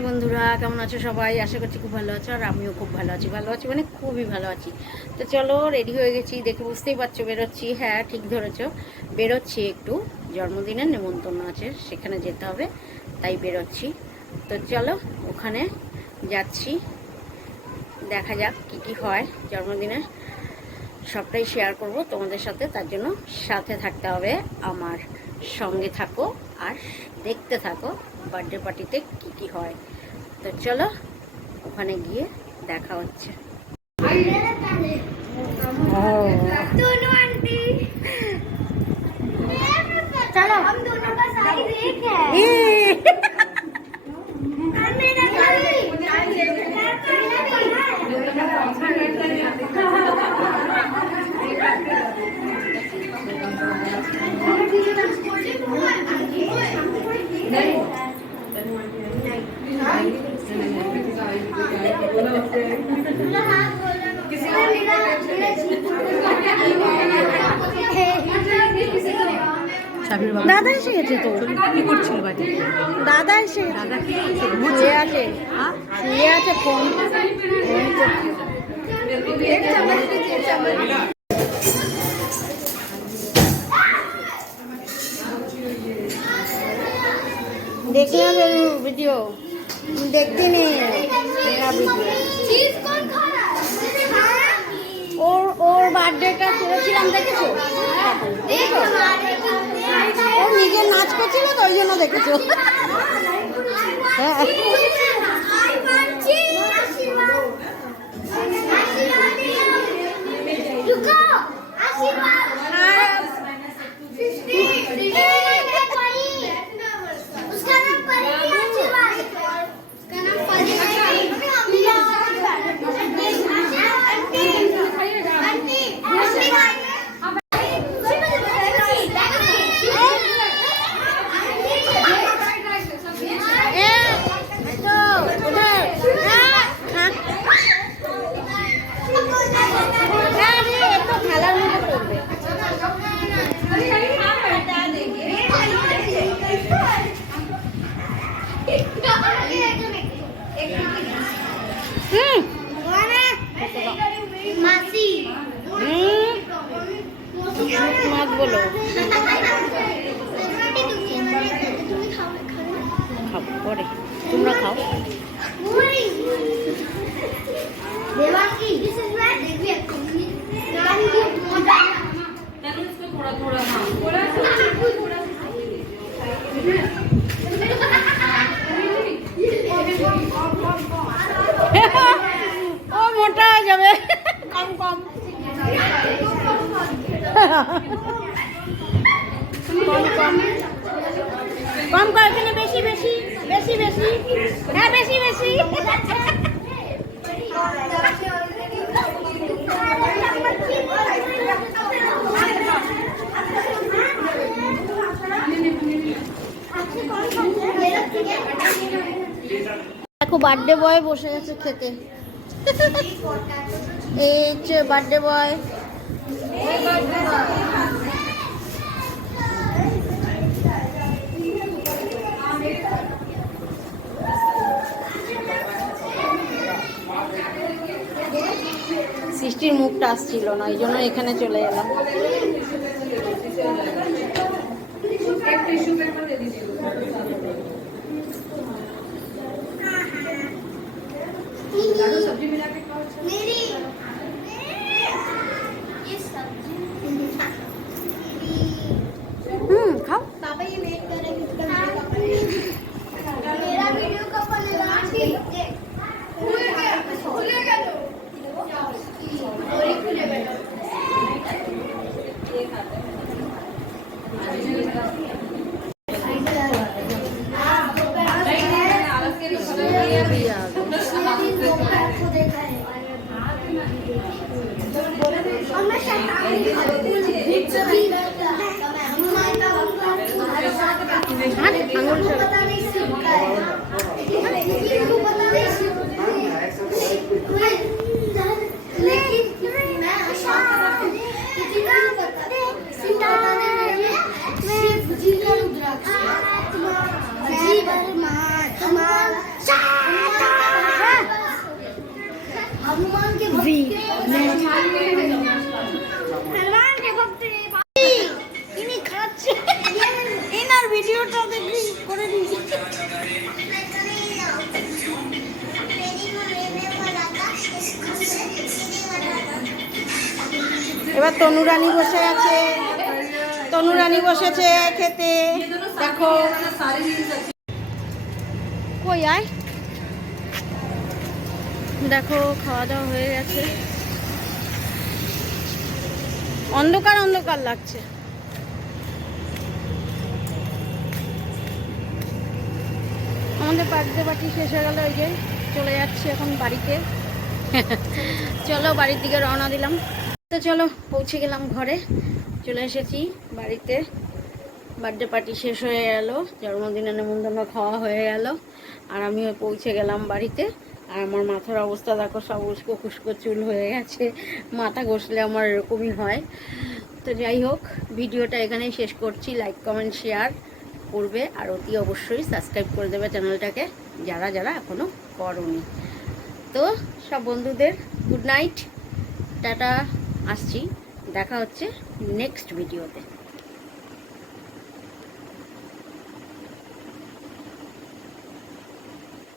High বন্ধুরা, কেমন আছো সবাই? আশা করছি খুব ভালো আছো, আর আমিও খুব ভালো আছি। ভালো আছি মানে খুবই ভালো আছি। তো চলো, রেডি হয়ে গেছি, দেখে বুঝতেই পারছো বেরোচ্ছি। হ্যাঁ, ঠিক ধরেছো, বেরোচ্ছি। একটু জন্মদিনের নেমন্তন্ন আছে, সেখানে যেতে হবে, তাই বেরোচ্ছি। তো চলো, ওখানে যাচ্ছি, দেখা যাক কী কী হয় জন্মদিনে। সবটাই শেয়ার করব তোমাদের সাথে, তার জন্য সাথে থাকতে হবে আমার। সঙ্গে থাকো আর দেখতে থাকো বার্থডে পার্টিতে কি কি হয়। তো চলো, ওখানে গিয়ে দেখা হচ্ছে। দাদা এসে গেছে। তো কি করছিল বাড়ি? দাদা এসে শুয়ে আছে, শুয়ে আছে, ফোন দেখে না ভিডিও দেখতে নেই। ওর বার্থডেটা করেছিলাম, দেখেছো? ও নিজের নাচ করছিল, তো ওই জন্য দেখেছো। হ্যাঁ, বলো খাবো পরে, তোমরা খাও। ও মোটা হয়ে যাবে, কম কম কম কম কম কর, এখানে বেশি বেশি বেশি বেশি। হ্যাঁ, বেশি বেশি। দেখো, বার্থডে বয় বসে গেছে খেতে। এই হচ্ছে বার্থডে বয়। সৃষ্টির মুখটা আসছিল না, এই জন্য এখানে চলে এলাম। खाओ। पापा ये वेट कर रहे हैं मेरा वीडियो कब बनेगा? खुलेगा तो खुलेगा। Bye. এবার তনুরানী বসে আছে, তনুরানী বসেছে খেতে। দেখো কই আয়, দেখো খাওয়া দাওয়া হয়ে গেছে। অন্ধকার অন্ধকার লাগছে। আমাদের বার্থডে পার্টি শেষ হয়ে গেল, ওই যে চলে যাচ্ছি এখন বাড়িতে। চলো বাড়ির দিকে রওনা দিলাম। তো চলো পৌঁছে গেলাম ঘরে, চলে এসেছি বাড়িতে। বার্থডে পার্টি শেষ হয়ে গেল, জন্মদিনের নেমন্তন্ন খাওয়া হয়ে গেল, আর আমিও পৌঁছে গেলাম বাড়িতে। আর আমার মাথার অবস্থা দেখো, সব উস্কো খুস্কো চুল হয়ে গেছে। মাথা ঘষলে আমার এরকমই হয়। তো যাই হোক, ভিডিওটা এখানেই শেষ করছি। লাইক কমেন্ট শেয়ার করবে, আর অতি অবশ্যই সাবস্ক্রাইব করে দেবে চ্যানেলটাকে, যারা যারা এখনও করোনি। তো সব বন্ধুদের গুড নাইট, টাটা, আসছি, দেখা হচ্ছে নেক্সট ভিডিওতে।